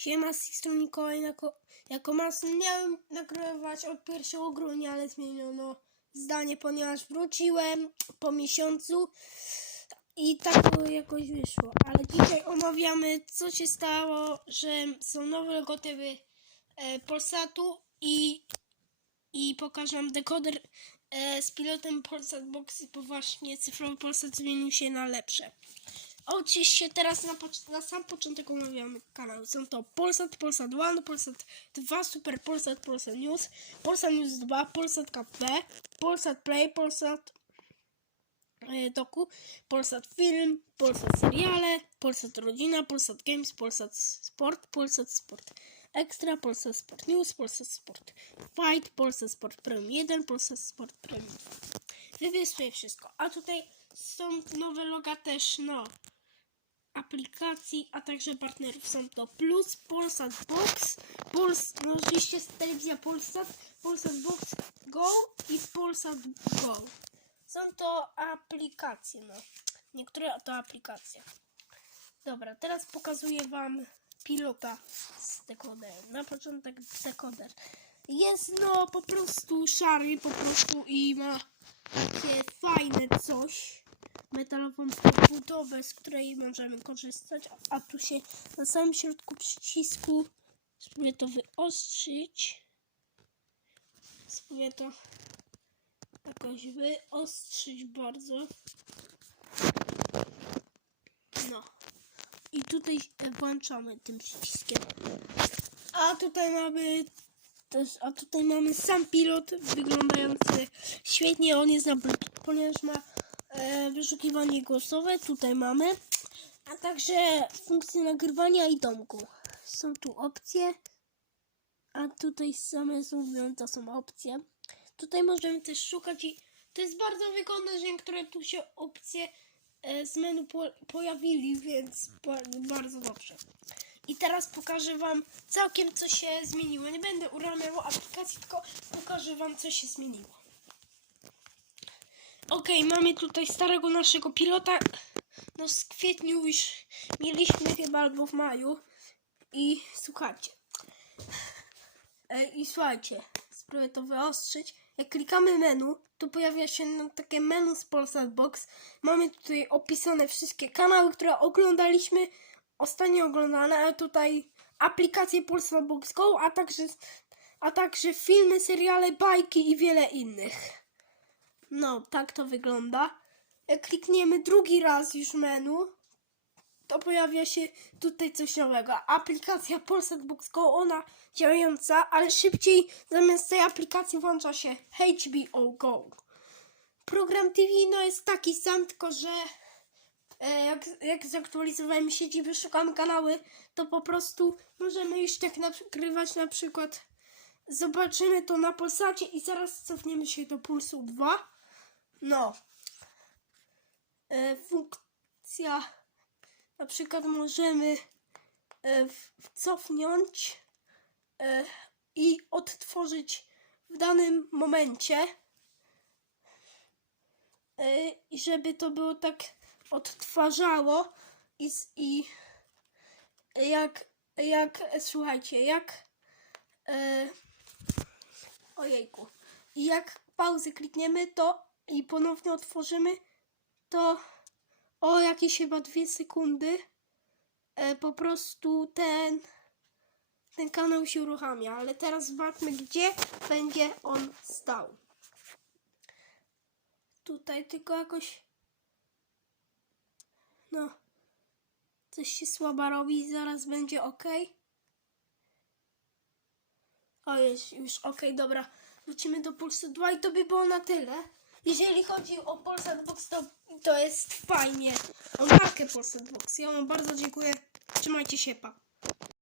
Siema, z tej Mikołaj jako, jako Mason. Miałem nagrywać od 1 grudnia, ale zmieniono zdanie, ponieważ wróciłem po miesiącu i tak to jakoś wyszło. Ale dzisiaj omawiamy, co się stało, że są nowe logotypy e, Polsatu i, i pokażę wam dekoder e, z pilotem Polsat Box, bo właśnie cyfrowy Polsat zmienił się na lepsze. Oczywiście teraz na, na sam początek omawiamy kanał. Są to Polsat, Polsat 1, Polsat 2, Super Polsat, Polsat News, Polsat News 2, Polsat KP, Polsat Play, Polsat e, Doku, Polsat Film, Polsat Seriale, Polsat Rodzina, Polsat Games, Polsat Sport, Polsat Sport Extra, Polsat Sport News, Polsat Sport Fight, Polsat Sport Premium 1, Polsat Sport Premium 2. Wypisuję wszystko. A tutaj są nowe loga też, no aplikacji, a także partnerów są to Plus, Polsat Box, Puls, no oczywiście telewizja Polsat, Polsat Box Go i Polsat Go. Są to aplikacje, no. Niektóre to aplikacje. Dobra, teraz pokazuję Wam pilota z dekoderem. Na początek dekoder. Jest no po prostu szary, po prostu i ma takie fajne coś metalową budowę, z której możemy korzystać, a- tu się na samym środku przycisku spróbuję to wyostrzyć. Spróbuję to jakoś wyostrzyć bardzo. No. I tutaj włączamy tym przyciskiem. A tutaj mamy też, a tutaj mamy sam pilot wyglądający świetnie. On jest na Bluetooth, ponieważ ma e, wyszukiwanie głosowe. Tutaj mamy. A także funkcje nagrywania i domku. Są tu opcje. A tutaj same są, to są opcje. Tutaj możemy też szukać i to jest bardzo wygodne, że niektóre tu się opcje e, z menu po, pojawili, więc ba- bardzo dobrze. I teraz pokażę Wam całkiem co się zmieniło. Nie będę uramiał aplikacji, tylko pokażę Wam co się zmieniło. Okej, mamy tutaj starego naszego pilota. No w kwietniu już mieliśmy chyba albo w maju. I słuchajcie. E, I słuchajcie, spróbuję to wyostrzyć. Jak klikamy menu, to pojawia się nam takie menu z Polsat Box. Mamy tutaj opisane wszystkie kanały, które oglądaliśmy, ostatnio oglądane, a tutaj aplikacje Polsat Box Go, a także, a także filmy, seriale, bajki i wiele innych. No, tak to wygląda. Jak klikniemy drugi raz już menu, to pojawia się tutaj coś nowego. Aplikacja Polsat Box Go, ona działająca, ale szybciej zamiast tej aplikacji włącza się HBO Go. Program TV no jest taki sam, tylko że e, jak, jak zaktualizowałem sieć i wyszukamy kanały, to po prostu możemy już tak nagrywać na przykład zobaczymy to na Polsacie i zaraz cofniemy się do Pulsu 2. No. E, funkcja na przykład możemy e, cofnąć e, i odtworzyć w danym momencie. E, I żeby to było tak odtwarzało i, i jak, jak, słuchajcie, jak e, ojejku, jak pauzę klikniemy to i ponownie otworzymy, to o jakieś chyba dwie sekundy e, po prostu ten ten kanał się uruchamia, ale teraz zobaczmy gdzie będzie on stał. Tutaj tylko jakoś no coś się słaba robi, zaraz będzie ok. O jest już ok, dobra. Wrócimy do Pulsu 2 i to by było na tyle. Jeżeli chodzi o Polsat Box, to, to jest fajnie. O markę Polsat Box. Ja wam bardzo dziękuję. Trzymajcie się, pa.